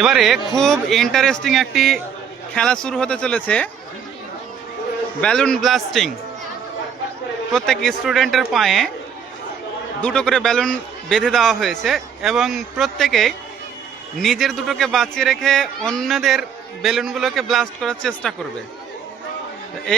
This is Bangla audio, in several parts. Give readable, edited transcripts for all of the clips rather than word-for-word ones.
এবারে খুব ইন্টারেস্টিং একটি খেলা শুরু হতে চলেছে, ব্যালুন ব্লাস্টিং। প্রত্যেক স্টুডেন্টের পায়ে দুটো করে ব্যালুন বেঁধে দেওয়া হয়েছে এবং প্রত্যেকেই নিজের দুটোকে বাঁচিয়ে রেখে অন্যদের বেলুনগুলোকে ব্লাস্ট করার চেষ্টা করবে।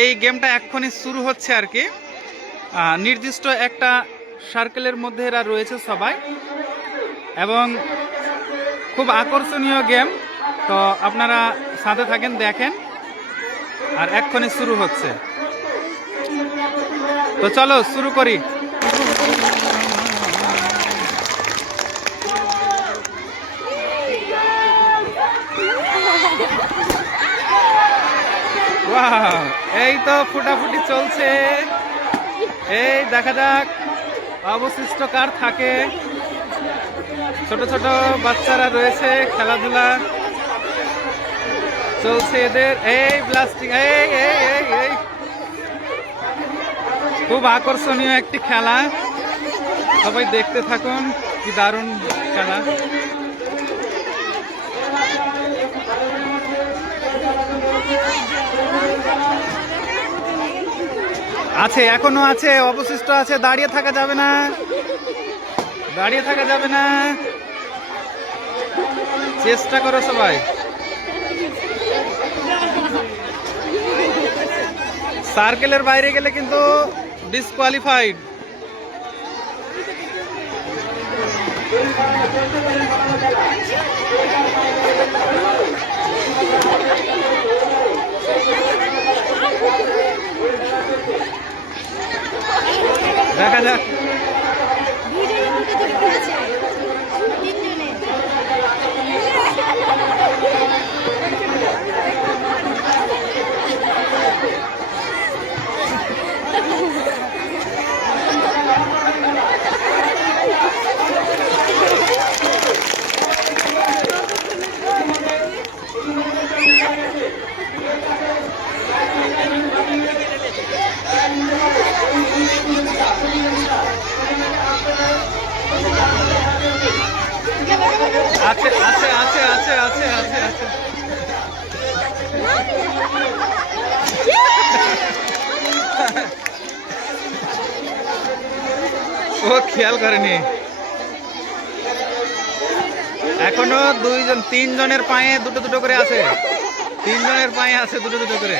এই গেমটা এক্ষুনি শুরু হচ্ছে আর কি। নির্দিষ্ট একটা সার্কেলের মধ্যে এরা রয়েছে সবাই এবং খুব আকর্ষণীয় গেম। তো আপনারা সাথে থাকেন, দেখেন। আর এক্ষুনি শুরু হচ্ছে, তো চলো শুরু করি। এই তো ফুটাফুটি চলছে, এই দেখা যাক অবশিষ্ট কার থাকে। ছোট ছোট বাচ্চারা রয়েছে, খেলাধুলা চলছে এদের। এই ব্লাস্টিং, এই এই এই এই খুব আকর্ষণীয় একটি খেলা, সবাই দেখতে থাকুন, কি দারুণ খেলা। আছে, এখনো আছে, অবশিষ্ট আছে, দাঁড়িয়ে থাকা যাবে না, দাঁড়িয়ে থাকা যাবে না, চেষ্টা করো সবাই। সার্কেলের বাইরে গেলে কিন্তু ডিসকোয়ালিফাইড। দেখা যাক। আছে আছে আছে আছে আছে আছে আছে ও খেয়াল করেনি। এখনো তিনজনের পায়ে দুটো দুটো করে আছে, তিনজনের পায়ে আছে দুটো দুটো করে।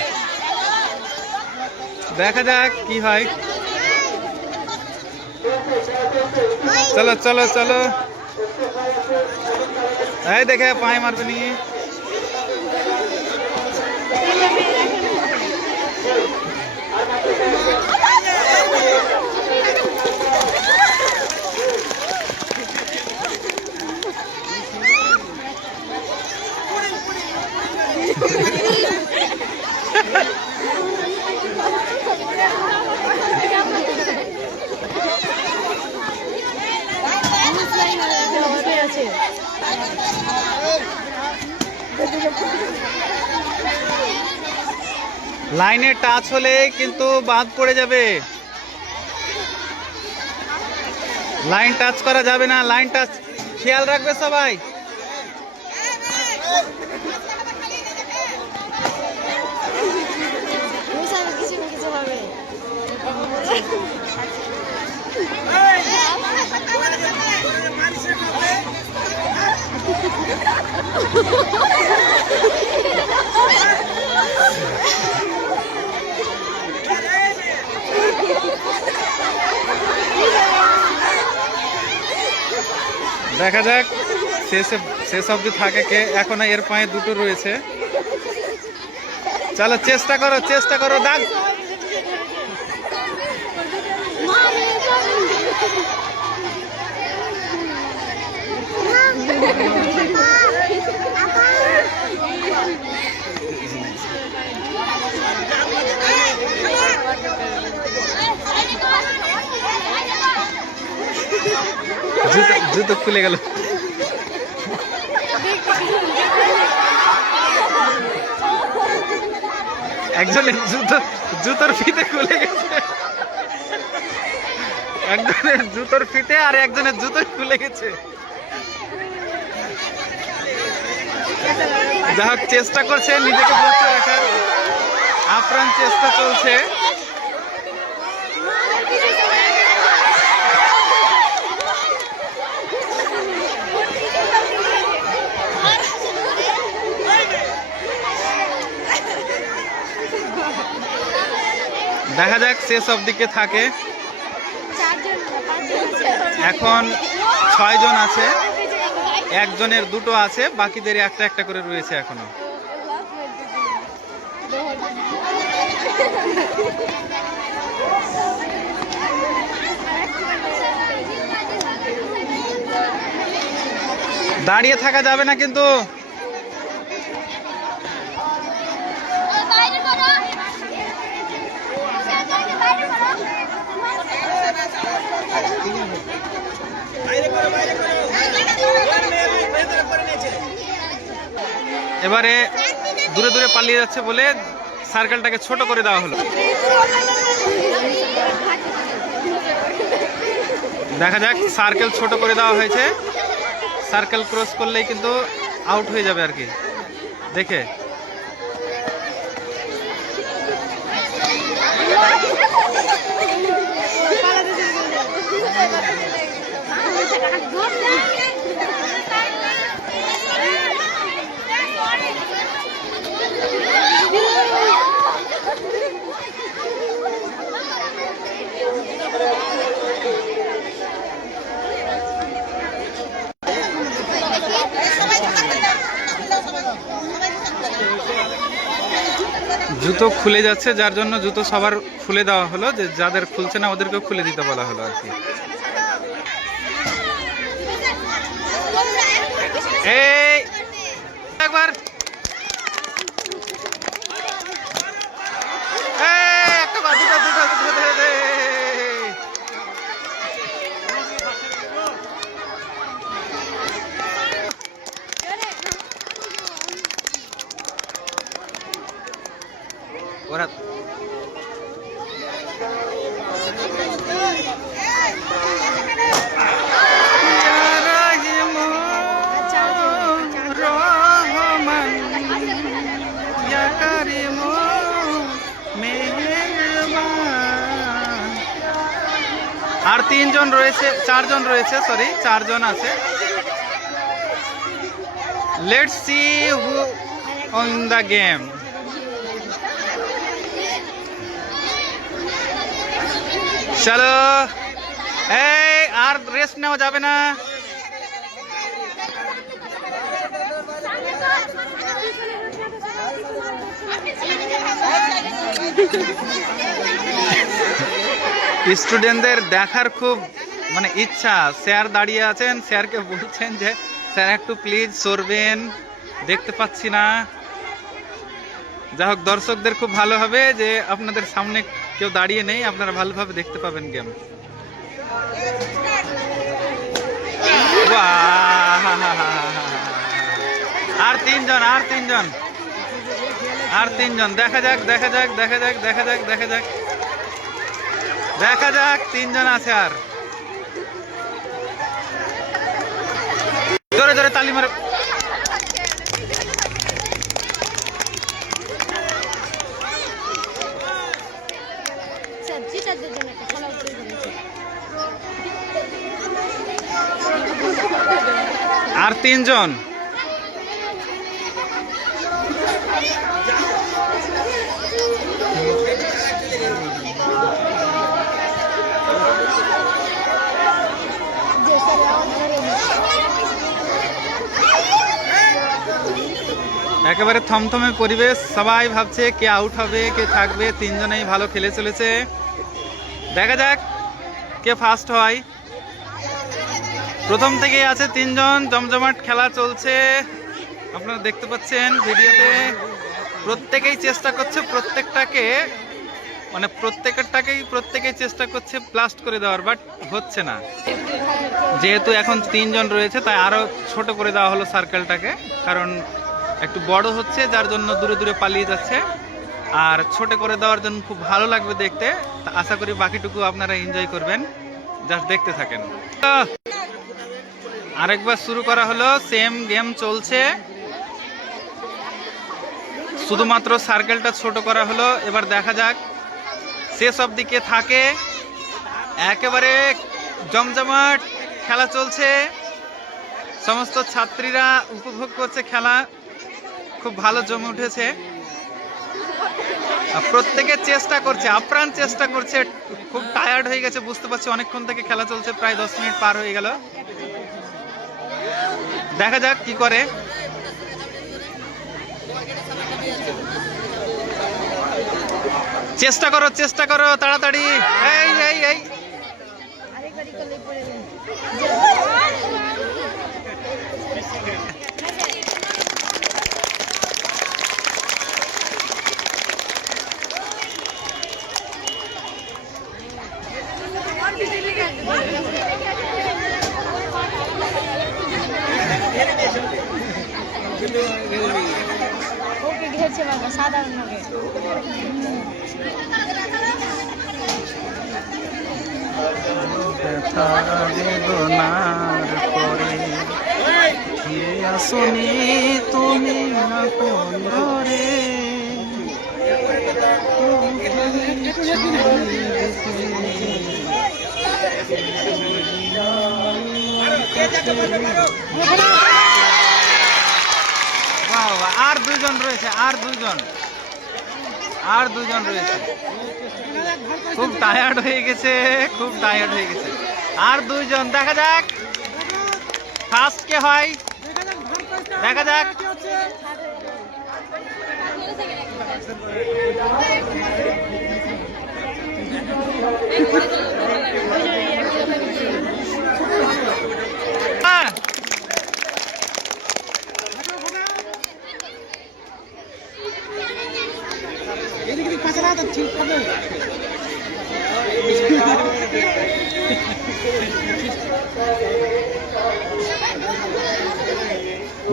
দেখা যাক কি হয়। চলো চলো চলো, এই দেখে পায়ে মারবে নি। লাইনে টাচ হলে কিন্তু বাদ পড়ে যাবে, লাইন টাচ করা যাবে না, লাইন টাচ খেয়াল রাখবে সবাই। দেখা যাক শেষ অবধি থাকে কে। এখনো এর পায়ে দুটো রয়েছে। চলো চেষ্টা করো, চেষ্টা করো, দাগ। জুতো খুলে গেল। একজনের জুতোর ফিতে খুলে গেছে, একজনের জুতোর ফিতে আর একজনের জুতো খুলে গেছে। যা হোক চেষ্টা করছে নিজেকে বলতে রাখার, আপ্রাণ চেষ্টা চলছে। দেখা যাক শেষ অবধিকে থাকে। এখন 6 জন আছে, একজনের 2টো আছে, বাকিদের একটা একটা করে রয়েছে এখনো। দাঁড়িয়ে থাকা যাবে না কিন্তু। এবারে দূরে দূরে পালিয়ে যাচ্ছে বলে সার্কেলটাকে ছোট করে দেওয়া হলো। দেখা যাক, সার্কেল ছোট করে দেওয়া হয়েছে, সার্কেল ক্রস করলেই কিন্তু আউট হয়ে যাবে আর কি। দেখে জুতো খুলে যাচ্ছে, যার জন্য জুতো সবার খুলে দেওয়া হলো, যে যাদের খুলছে না ওদেরকেও খুলে দিতে বলা হলো আর কি। এই একবার ওরা আর 3 জন রয়েছে, 4 জন রয়েছে, সরি 4 জন আছে। Let's see who on the game. চলো, এই আর রেস্ট নেওয়া যাবে না। স্টুডেন্টদের দেখার খুব মানে ইচ্ছা। স্যার দাঁড়িয়ে আছেন, স্যারকে বলছেন যে স্যার একটু প্লিজ সরবেন, দেখতে পাচ্ছি না। যা হোক, দর্শকদের খুব ভালো হবে যে আপনাদের সামনে কেউ দাঁড়িয়ে নেই, আপনারা ভালোভাবে দেখতে পাবেন গেম। আর 3 জন, আর 3 জন, আর 3 জন। দেখা যাক, দেখা যাক, দেখা যাক, দেখা যাক, দেখা যাক, দেখা যাক। 3 জন আছে আর। জোরে জোরে তালি মারো। আর 3 জন। একেবারে থমথমে পরিবেশ, সবাই ভাবছে কে আউট হবে, কে থাকবে। 3 জনেই ভালো খেলে চলেছে। দেখা যাক কে ফার্স্ট হয়। প্রথম থেকেই আছে 3 জন, জমজমাট খেলা চলছে, আপনারা দেখতে পাচ্ছেন ভিডিওতে। প্রত্যেকেই চেষ্টা করছে প্রত্যেকটাকে, মানে প্রত্যেকেই চেষ্টা করছে ব্লাস্ট করে দেওয়ার, বাট হচ্ছে না। যেহেতু এখন 3 জন রয়েছে তাই আরো ছোট করে দেওয়া হলো সার্কেলটাকে, কারণ একটু বড় হচ্ছে, যার জন্য দূরে দূরে পালিয়ে যাচ্ছে। আর ছোট করে দেওয়ার জন্য খুব ভালো লাগবে দেখতে। আশা করি বাকিটুকু আপনারা এনজয় করবেন, জাস্ট দেখতে থাকেন। আরেকবার শুরু করা হলো, সেম গেম চলছে। শুধুমাত্র সার্কেলটা ছোট করা হলো। এবার দেখা যাক শেষ অবধি কে থাকে। একেবারে জমজমাট খেলা চলছে, সমস্ত ছাত্রীরা উপভোগ করছে খেলা, খুব ভালো জমে উঠেছে। প্রত্যেকে চেষ্টা করছে, আপ্রাণ চেষ্টা করছে। খুব টায়ার্ড হয়ে গেছে বুঝতে পারছি, অনেকক্ষণ থেকে খেলা চলছে, প্রায় 10 মিনিট পার হয়ে গেল। দেখা যাক কি করে। চেষ্টা করো, চেষ্টা করো, তাড়াতাড়ি। এই এই এই সাধারণভাবে বেদনার পরে ফিরে আসনি তুমি আপন ঘরে। আর দুজন রয়েছে, আর দুজন রয়েছে। খুব টায়ার্ড হয়ে গেছে, খুব টায়ার্ড হয়ে গেছে। আর দুইজন, দেখা যাক ফার্স্ট কে হয়, দেখা যাক।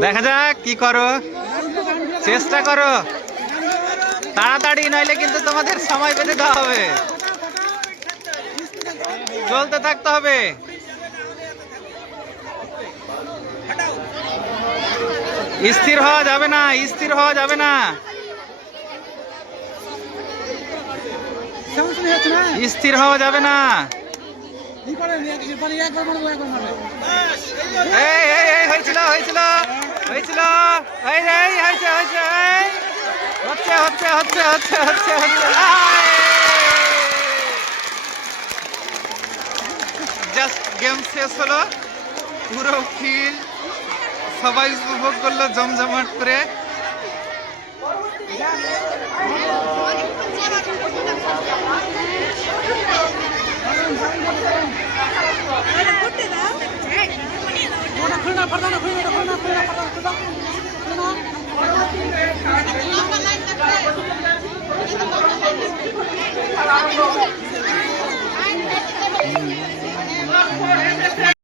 দেখা যাক কি করো, চেষ্টা করো তাড়াতাড়ি, নইলে কিন্তু তোমাদের সময় বেঁধে দেওয়া হবে, চলতে থাকতে হবে। স্থির হওয়া যাবে না, স্থির হওয়া যাবে না, স্থির হওয়া যাবে না। এই এই এই হয়েছিল হয়েছিল হয়েছিল, এই এই হয়েছে হয়েছে, হচ্ছে হচ্ছে হচ্ছে হচ্ছে হচ্ছে হচ্ছে। জাস্ট গেম শেষ হলো, পুরো ফিল্ড সবাই উপভোগ করলো জমজমাট করে। খুলনা